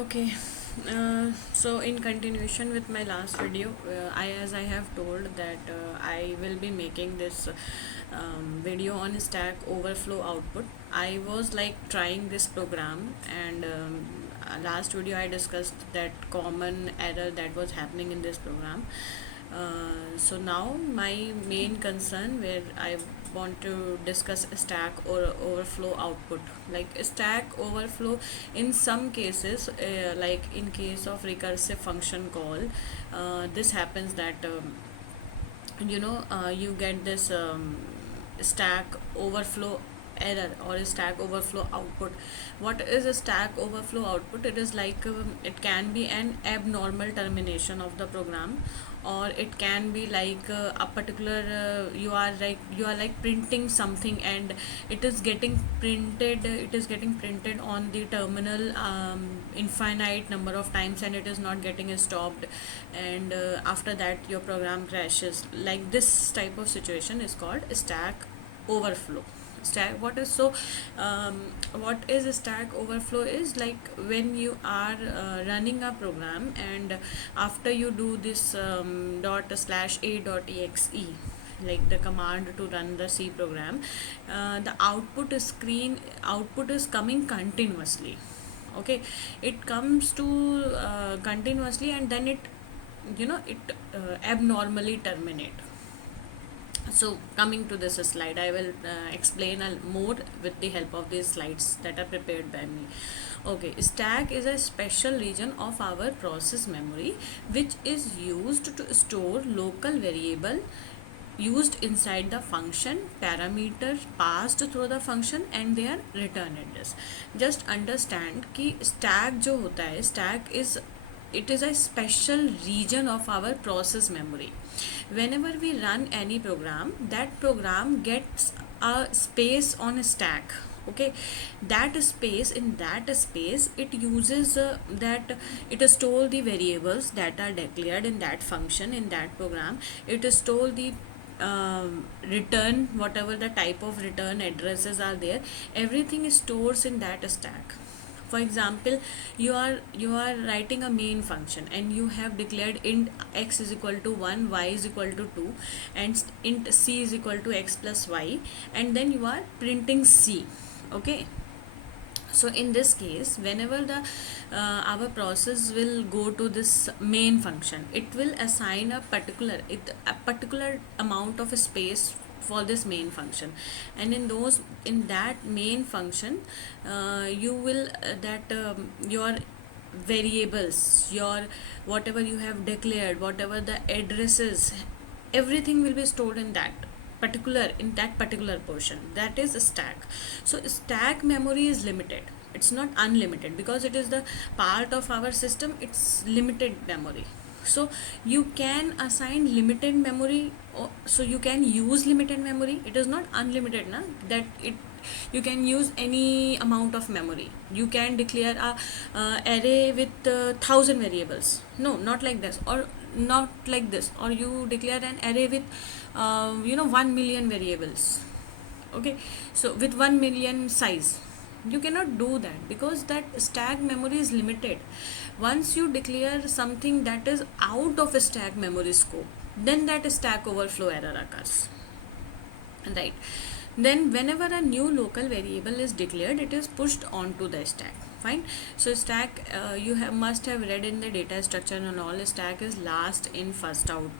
Okay, so in continuation with my last video, as I have told that I will be making this video on Stack Overflow output. I was like trying this program, and last video I discussed that common error that was happening in this program. So now my main concern where I want to discuss stack or overflow output. Like stack overflow in some cases, like in case of recursive function call, this happens that you get this stack overflow error or a stack overflow output. What is a stack overflow output? It is like it can be an abnormal termination of the program, or it can be like a particular you are like printing something, and it is getting printed on the terminal infinite number of times, and it is not getting stopped, and after that your program crashes. Like this type of situation is called stack overflow. Stack what is so what is a stack overflow is like when you are running a program, and after you do this dot slash a dot exe, like the command to run the C program, the output is coming continuously. Okay, it comes to continuously, and then it abnormally terminate. So coming to this slide, I will explain more with the help of these slides that are prepared by me. Okay, stack is a special region of our process memory which is used to store local variable used inside the function, parameter passed through the function, and their return address. Just understand कि stack जो होता है, stack is it is a special region of our process memory. Whenever we run any program, that program gets a space on a stack. Okay, that space it uses that it store the variables that are declared in that function, in that program. It store the return, whatever the type of return addresses are there, everything is stores in that stack. For example, you are writing a main function, and you have declared int x is equal to 1, y is equal to 2, and int c is equal to x plus y, and then you are printing c. Okay, so in this case, whenever the our process will go to this main function, it will assign a particular amount of space for this main function, and in that main function, you will that your variables, your whatever you have declared, whatever the addresses, everything will be stored in that particular portion. That is a stack. So stack memory is limited, it's not unlimited, because it is the part of our system, it's limited memory. So you can assign limited memory, so you can use limited memory. It is not unlimited na, that it you can use any amount of memory. You can declare a array with 1,000 variables. No, not like this, or not like this, or you declare an array with 1 million variables. Okay, so with 1 million size, you cannot do that, because that stack memory is limited. Once you declare something that is out of a stack memory scope, then that stack overflow error occurs, right? Then whenever a new local variable is declared, it is pushed onto the stack. Fine. So stack, you must have read in the data structure and all, stack is last in first out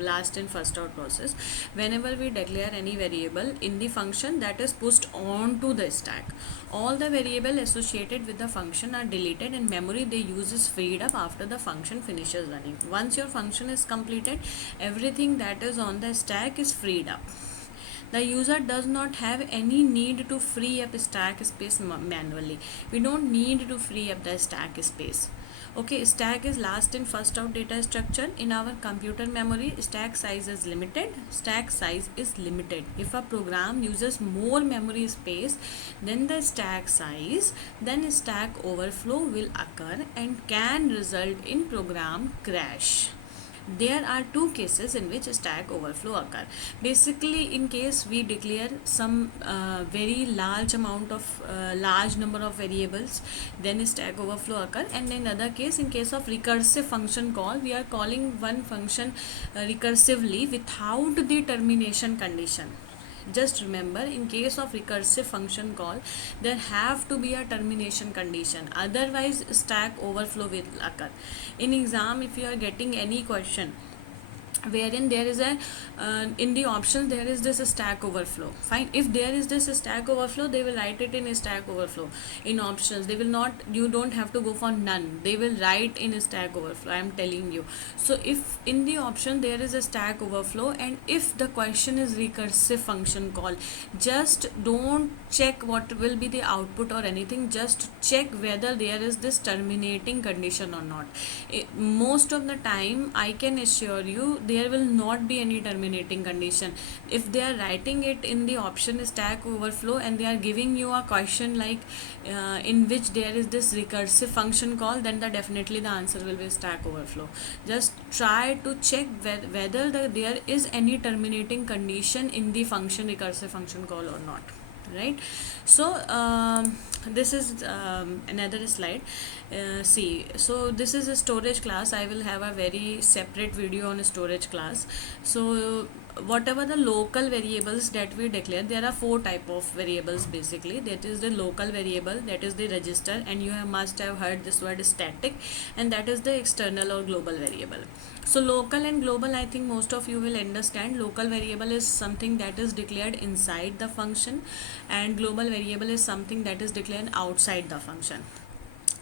last in first out process. Whenever we declare any variable in the function, that is pushed onto the stack. All the variable associated with the function are deleted, and memory they use is freed up after the function finishes running. Once your function is completed, everything that is on the stack is freed up. The user does not have any need to free up stack space manually. We don't need to free up the stack space. Okay, stack is last in first out data structure. In our computer memory, stack size is limited. Stack size is limited. If a program uses more memory space than the stack size, then stack overflow will occur and can result in program crash. There are two cases in which stack overflow occur. Basically, in case we declare some very large amount of large number of variables, then stack overflow occur. And in other case, in case of recursive function call, we are calling one function recursively without the termination condition. Just remember, in case of recursive function call, there have to be a termination condition, otherwise stack overflow will occur. In exam, if you are getting any question wherein there is a in the options there is this stack overflow, fine, if there is this stack overflow, they will write it in stack overflow. In options, they will not, you don't have to go for none, they will write in stack overflow, I am telling you. So if in the option there is a stack overflow, and if the question is recursive function call, just don't check what will be the output or anything, just check whether there is this terminating condition or not. Most of the time, I can assure you, there will not be any terminating condition. If they are writing it in the option stack overflow and they are giving you a question like in which there is this recursive function call, then definitely the answer will be stack overflow. Just try to check whether there is any terminating condition in the function recursive function call or not, right? So this is another slide. See, so this is a storage class. I will have a very separate video on storage class. So whatever the local variables that we declare, there are four type of variables basically. That is the local variable, that is the register, and you must have heard this word static, and that is the external or global variable. So local and global, I think most of you will understand. Local variable is something that is declared inside the function, and global variable is something that is declared outside the function.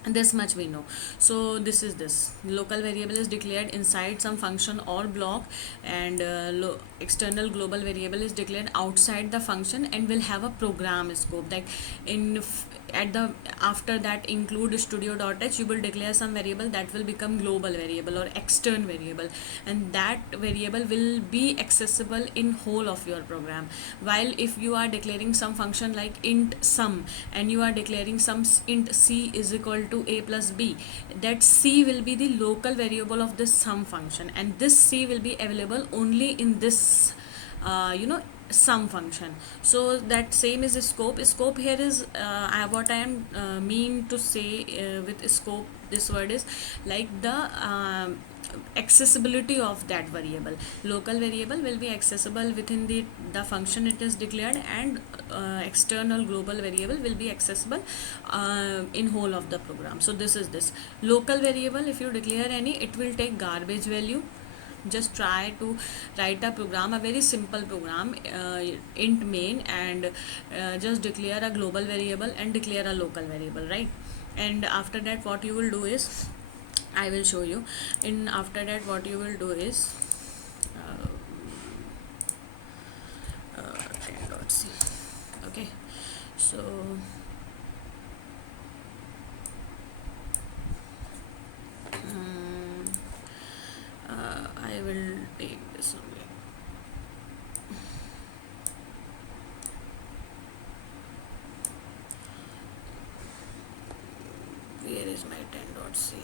And this much we know. So this is this local variable is declared inside some function or block, and external global variable is declared outside the function and will have a program scope. Like at the after that include studio.h, you will declare some variable that will become global variable or external variable, and that variable will be accessible in whole of your program. While if you are declaring some function like int sum, and you are declaring some int c is equal to a plus b, that c will be the local variable of this sum function, and this c will be available only in this sum function. So that same is scope here is what I am mean to say with scope. This word is like the accessibility of that variable. Local variable will be accessible within the function it is declared, and external global variable will be accessible in whole of the program. So this is this local variable. If you declare any, it will take garbage value. Just try to write a program, a very simple program, int main, and just declare a global variable and declare a local variable, right? And after that what you will do is, I will show you. In after that what you will do is .c. Okay, so I will take this only. Where is my 10.c?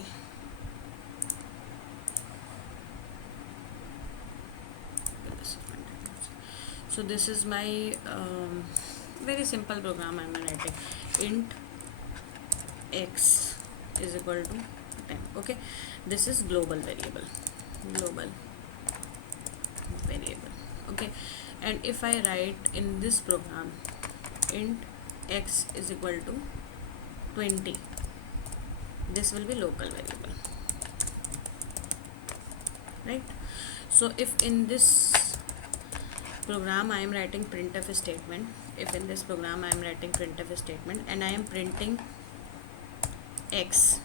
So this is my very simple program I am writing. Int x is equal to 10. Okay, this is global variable. Okay, and if I write in this program int x is equal to 20, this will be local variable, right? So if in this program I am writing printf statement, and I am printing x,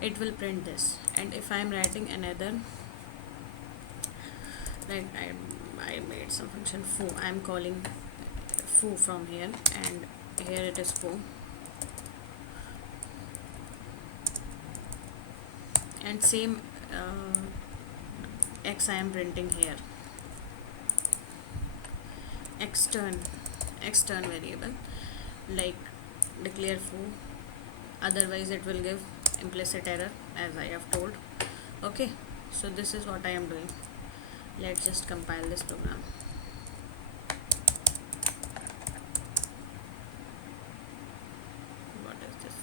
it will print this. And if I am writing another, like I made some function foo, I am calling foo from here, and here it is foo, and same x I am printing here, extern variable, like declare foo, otherwise it will give implicit error as I have told. Okay, so this is what I am doing. Let's just compile this program. What is this?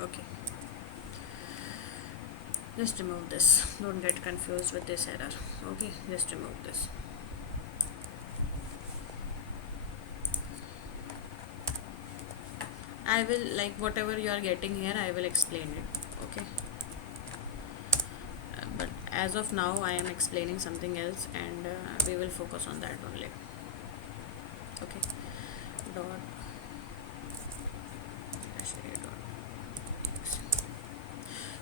Okay, just remove this, don't get confused with this error. Okay, just remove this. I will, like, whatever you are getting here, I will explain it. Okay, but as of now I am explaining something else, and we will focus on that only. Okay, dot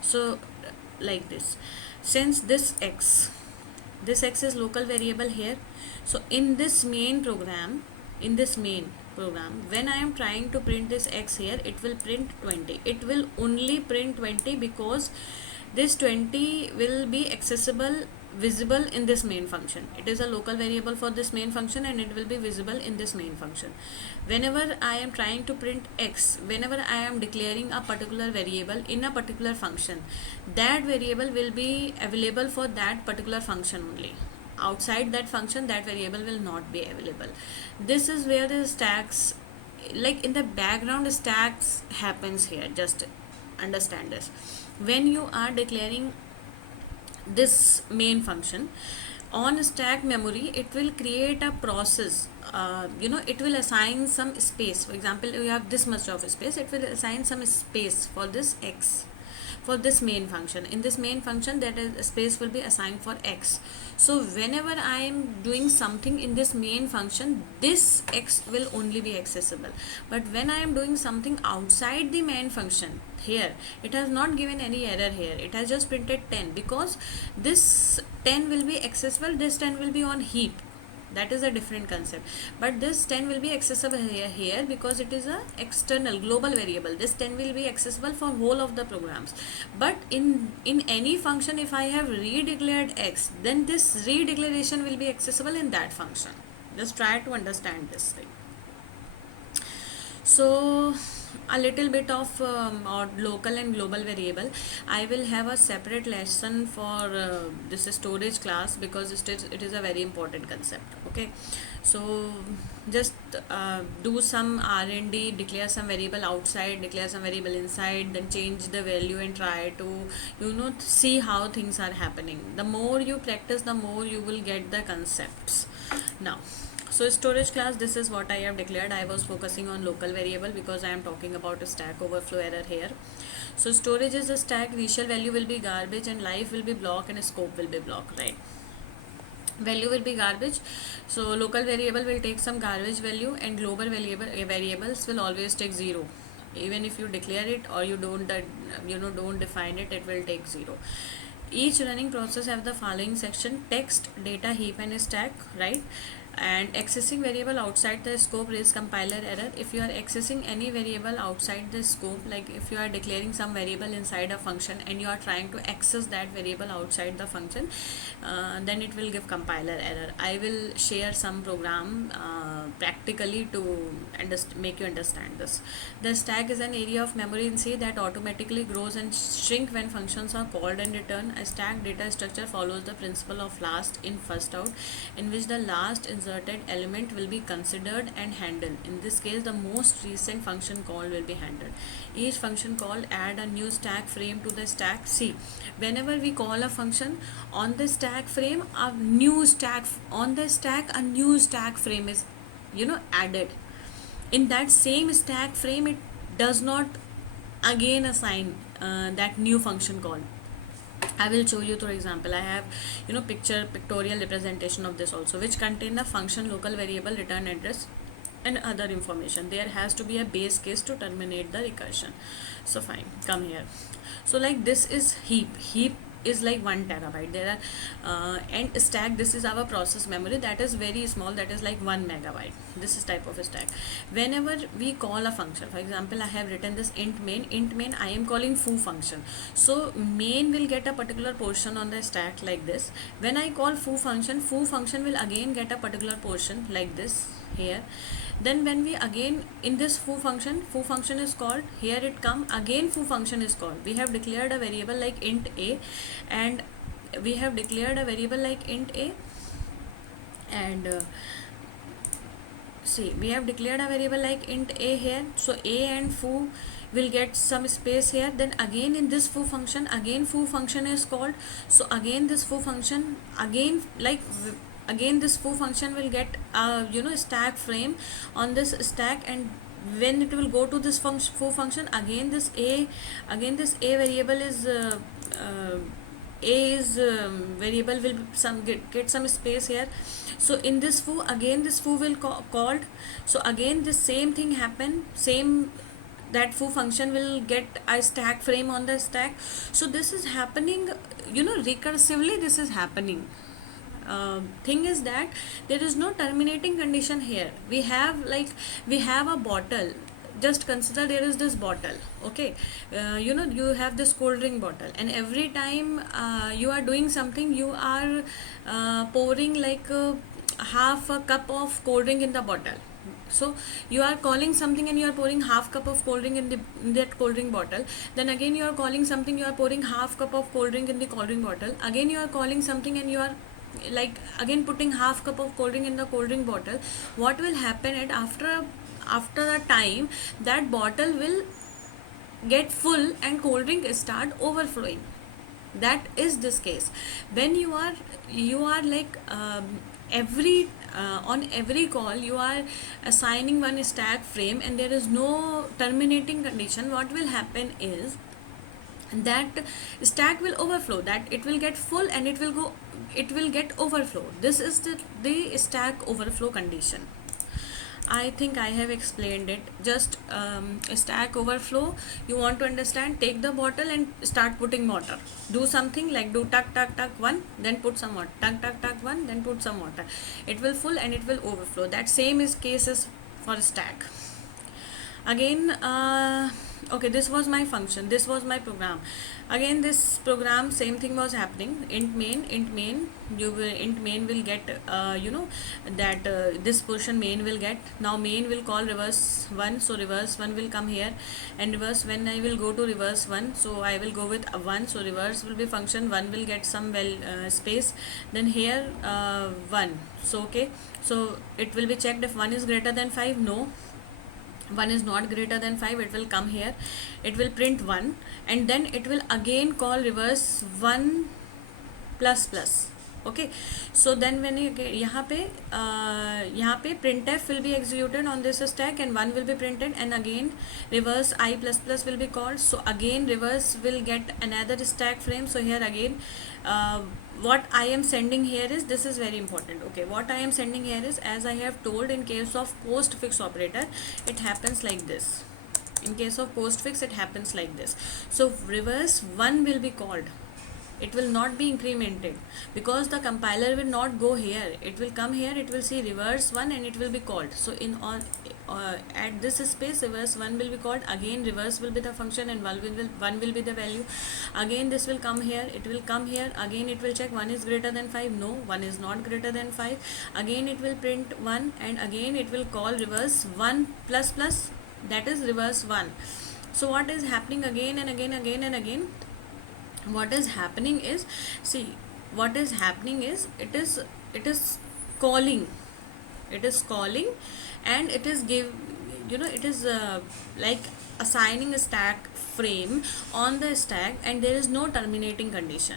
so like this, since this x is local variable here, so in this main program, when I am trying to print this x here, it will print 20. It will only print 20 because this 20 will be visible in this main function. It is a local variable for this main function, and it will be visible in this main function. Whenever I am trying to print x, whenever I am declaring a particular variable in a particular function, that variable will be available for that particular function only. Outside that function, that variable will not be available. This is where the stacks, like in the background, stacks happens here. Just understand this. When you are declaring this main function on stack memory, it will create a process. It will assign some space. For example, you have this much of space, it will assign some space for this x, for this main function. In this main function, that is space will be assigned for x. So whenever I am doing something in this main function, this x will only be accessible. But when I am doing something outside the main function, here it has not given any error here, it has just printed 10, because this 10 will be accessible, this 10 will be on heap. That is a different concept, but this 10 will be accessible here because it is a external global variable. This 10 will be accessible for whole of the programs. But in any function, if I have redeclared x, then this redeclaration will be accessible in that function. Just try to understand this thing. So a little bit of local and global variable, I will have a separate lesson for this storage class, because it is a very important concept. Okay, so just do some R&D, declare some variable outside, declare some variable inside, then change the value and try to see how things are happening. The more you practice, the more you will get the concepts. Now, so storage class, this is what I have declared. I was focusing on local variable because I am talking about a stack overflow error here. So storage is a stack, initial value will be garbage, and life will be block, and scope will be block, right? Value will be garbage, so local variable will take some garbage value, and global variables will always take 0. Even if you declare it or you don't don't define it, it will take 0. Each running process have the following section: text, data, heap, and stack, right? And accessing variable outside the scope raise compiler error. If you are accessing any variable outside the scope, like if you are declaring some variable inside a function and you are trying to access that variable outside the function, then it will give compiler error. I will share some program practically to make you understand this. The stack is an area of memory in C that automatically grows and shrink when functions are called and returned. A stack data structure follows the principle of last in first out, in which the last inserted element will be considered and handled. In this case, the most recent function call will be handled. Each function call add a new stack frame to the stack. See, whenever we call a function on the stack frame, a new stack frame is added. In that same stack frame, it does not again assign that new function call. I will show you through example. I have pictorial representation of this also, which contain the function, local variable, return address, and other information. There has to be a base case to terminate the recursion. So fine, come here. So like this is heap is like 1 terabyte. There are and stack, this is our process memory, that is very small, that is like 1 megabyte. This is type of a stack. Whenever we call a function, for example, I have written this int main, I am calling foo function. So main will get a particular portion on the stack like this. When I call foo function will again get a particular portion like this here. Then when we again in this foo function is called, here it come again, foo function is called. We have declared a variable like int a, and we have declared a variable like int a, and see, we have declared a variable like int a here. So a and foo will get some space here. Then again in this foo function, again foo function is called. So again this foo function, again like again this foo function will get stack frame on this stack, and when it will go to this foo function, again this a variable is a is variable will get some space here. So in this foo, again this foo will called. So again this same thing happen, same, that foo function will get a stack frame on the stack. So this is happening, recursively this is happening. Thing is that there is no terminating condition here. We have a bottle. Just consider there is this bottle, okay. You have this cold drink bottle, and every time you are doing something, you are pouring like half a cup of cold drink in the bottle. So you are calling something and you are pouring half cup of cold drink in that cold drink bottle. Then again you are calling something, you are pouring half cup of cold drink in the cold drink bottle. Again you are calling something and you are like again putting half cup of cold drink in the cold drink bottle. What will happen at after a time, that bottle will get full and cold drink start overflowing. That is this case. When you are like every on every call you are assigning one stack frame and there is no terminating condition, what will happen is that stack will overflow, that it will get full and it will get overflow. This is the stack overflow condition. I think I have explained it. Just stack overflow, you want to understand, take the bottle and start putting water. Do something like do tuck tuck tuck one, then put some water, tuck tuck tuck one, then put some water. It will full and it will overflow. That same is cases for stack. Again okay, this was my function, this was my program. Again this program, same thing was happening. int main int main will get that this portion main will get. Now main will call reverse 1, so reverse 1 will come here, and reverse, when I will go to reverse 1, so I will go with 1, so reverse will be function 1 will get some space. Then here 1, so okay, so it will be checked if 1 is greater than 5. No, 1 is not greater than 5. It will come here, it will print 1, and then it will again call reverse 1 plus plus. Okay, so then when you get यहाँ पे printf will be executed on this stack and 1 will be printed, and again reverse I plus plus will be called. So again reverse will get another stack frame. So here again what I am sending here is, this is very important. Okay, what I am sending here is, as I have told, in case of postfix operator it happens like this. In case of postfix it happens like this. So reverse 1 will be called, it will not be incremented because the compiler will not go here, it will come here, it will see reverse 1 and it will be called. So in on at this space reverse 1 will be called. Again reverse will be the function and 1 will be the value. Again this will come here, it will come here, again it will check 1 is greater than 5. No, 1 is not greater than 5. Again it will print 1 and again it will call reverse 1 plus plus, that is reverse 1. So what is happening again and again and again, what is happening is, see, what is happening is it is calling and it is it is like assigning a stack frame on the stack and there is no terminating condition.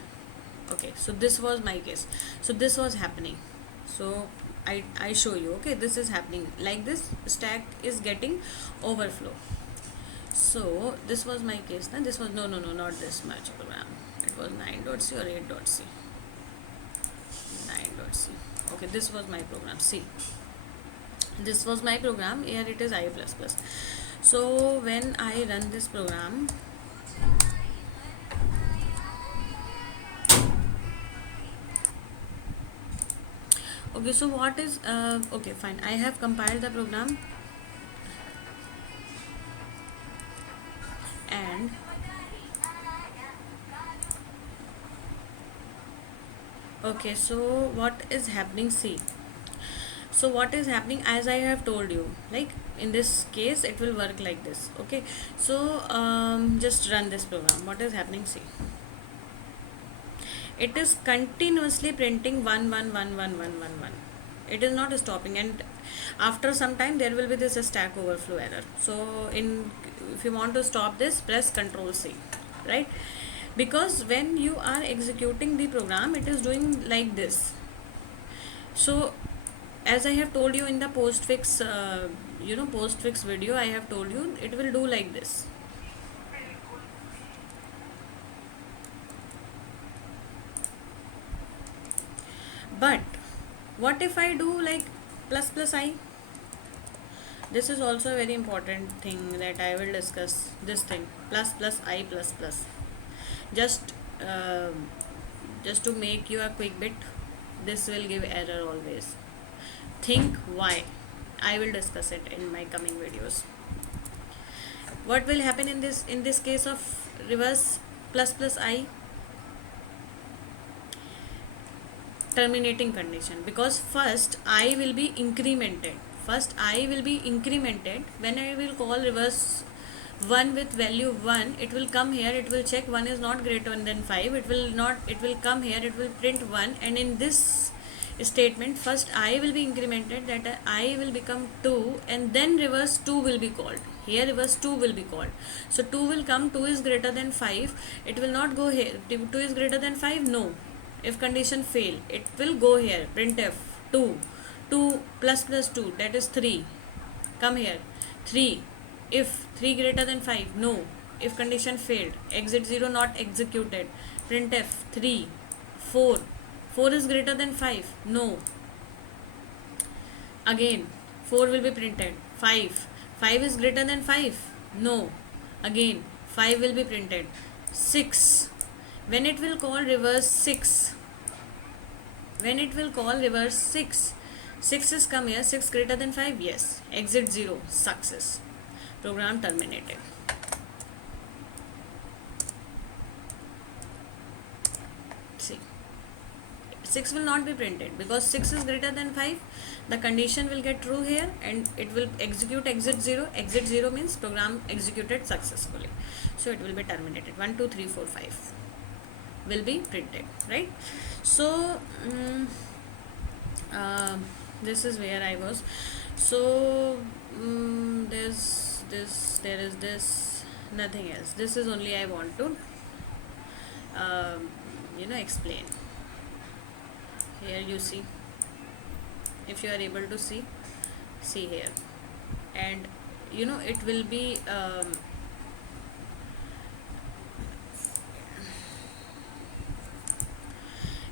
Okay, so this was my case. So this was happening. So I show you. Okay, this is happening like this, stack is getting overflow. So this was my case. Now this was no, not this much program. It was 9.c or 8.c. 9.c. Okay, this was my program. See, this was my program. Here it is I plus plus. So when I run this program, Okay, so what is okay, fine, I have compiled the program. And okay, so what is happening, see, so what is happening, as I have told you, like in this case it will work like this. Okay, so just run this program. What is happening, see, it is continuously printing 1 1 1 1 1 1 1. It is not stopping, and after some time there will be this stack overflow error. So in, if you want to stop this, press Control C, right? Because when you are executing the program, it is doing like this. So as I have told you in the postfix postfix video, I have told you it will do like this. But what if I do like plus plus I? This is also a very important thing that I will discuss. This thing, plus plus I plus plus, just uh, just to make you a quick bit, this will give error always. Think why. I will discuss it in my coming videos. What will happen in this case of reverse plus plus I? Terminating condition, because first I will be incremented. When I will call reverse 1 with value 1, it will come here, it will check 1 is not greater than 5, it will come here, it will print 1, and in this statement first I will be incremented, that I will become 2, and then reverse 2 will be called. Here reverse 2 will be called. So 2 will come, 2 is greater than 5, it will not go here. 2 is greater than 5, no. If condition fail, it will go here, printf 2, 2 plus plus 2, that is 3, come here, 3. If 3 greater than 5, no. If condition failed, exit 0 not executed, printf 3, 4, 4 is greater than 5, no. Again 4 will be printed, 5, 5 is greater than 5, no. Again 5 will be printed, 6. When it will call reverse 6, 6 is come here, 6 greater than 5, yes, exit 0, success, program terminated. See, 6 will not be printed because 6 is greater than 5, the condition will get true here and it will execute exit 0. Exit 0 means program executed successfully, so it will be terminated. 1 2 3 4 5 will be printed, right? So this is where I was. So there's this, there is this, nothing else. This is only I want to explain. Here you see, if you are able to see here, and it will be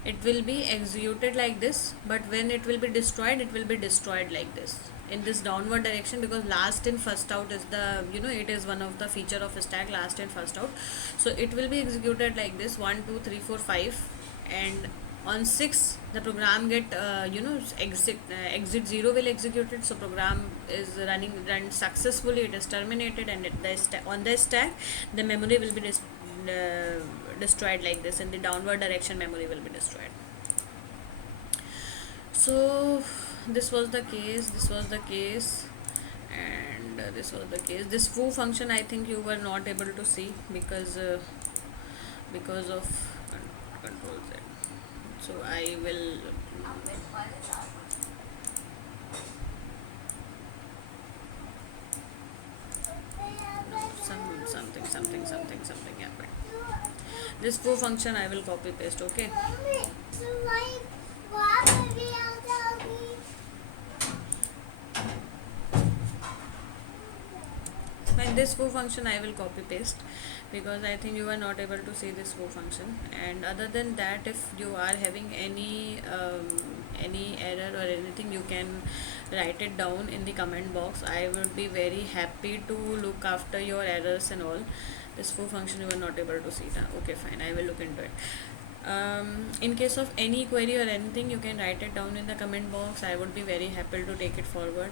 it will be executed like this, but when it will be destroyed, it will be destroyed like this, in this downward direction, because last in first out is the it is one of the feature of stack, last in first out. So it will be executed like this, 1 2 3 4 5, and on 6 the program get exit 0 will executed, so program is run successfully, it is terminated, and on the stack the memory will be destroyed like this, in the downward direction memory will be destroyed. So this was the case, and this was the case. This foo function I think you were not able to see because of control Z. So I will something happened. This foo function I will copy paste, okay? Fine, this foo function I will copy paste because I think you are not able to see this foo function. And other than that, if you are having any error or anything, you can write it down in the comment box. I would be very happy to look after your errors and all. This foo function you were not able to see now. Okay, fine, I will look into it. In case of any query or anything, you can write it down in the comment box. I would be very happy to take it forward.